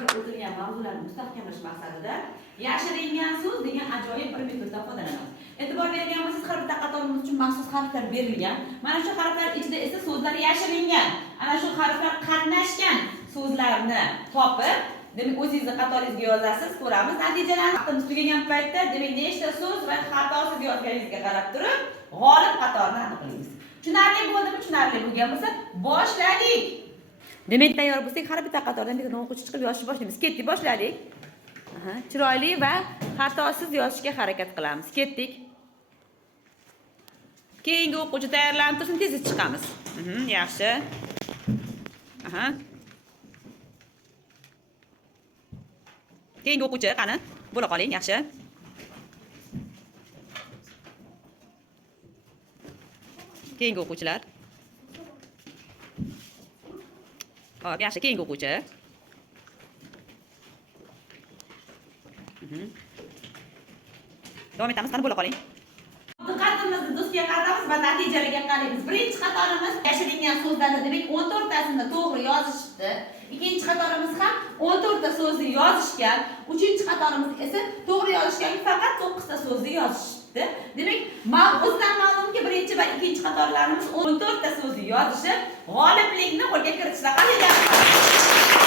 bir o'tilgan mavzularni mustahkamlash maqsadida yashiringan so'z degan ajoyib bir metoddan foydalanamiz. E'tibor bergan bo'lsangiz, har bitta qatorimiz uchun maxsus harflar berilgan. Mana shu harflar ichida esa so'zlar yashiringan. Ana shu harflar qatnashgan so'zlarni topib, demak o'zingizning qatoringizga yozasiz, ko'ramiz natijalarni. Vaqtimiz tugagan paytda demak nechta so'z va xatosiz yozganingizga qarab turib, g'olib qatorini aniqlaymiz. Tushunarli bo'ldimi? Tushunarli bo'lgan bo'lsa, boshladik. Demak, tayyor bo'lsak, har bitta qatordan bitta o'quvchi chiqib yozishni boshlaymiz. Ketdik, boshladik. Chiroyli va xatosiz yozishga harakat qilamiz. Ketdik. Keyingi o'quvchi tayyorlanib tursin, tezda chiqamiz. Yaxshi. Keyingi o'quvchi qani? Bo'la qoling, yaxshi. Keyingi o'quvchilar. Hop, yaxshi, keyingi o'quvchi. Davom etamiz, qani bo'la qoling. Diqqatimizni do'stga qaratamiz va natijalarga qaraymiz. Birinchi qatorimiz yashiringan so'zlarni, demak 14 tasini to'g'ri yozishdi. Ikkinchi qatorimiz ham 14 ta so'zni yozishgan. Uchinchi qatorimiz esa to'g'ri yozishgan, faqat 9 ta so'zni yozishdi. Demak, o'zidan ma'lumki, birinchi va ikkinchi qatorlarimiz 14 ta so'zni yozishib, g'oliblikni qo'lga kiritishdi. Qanday gap?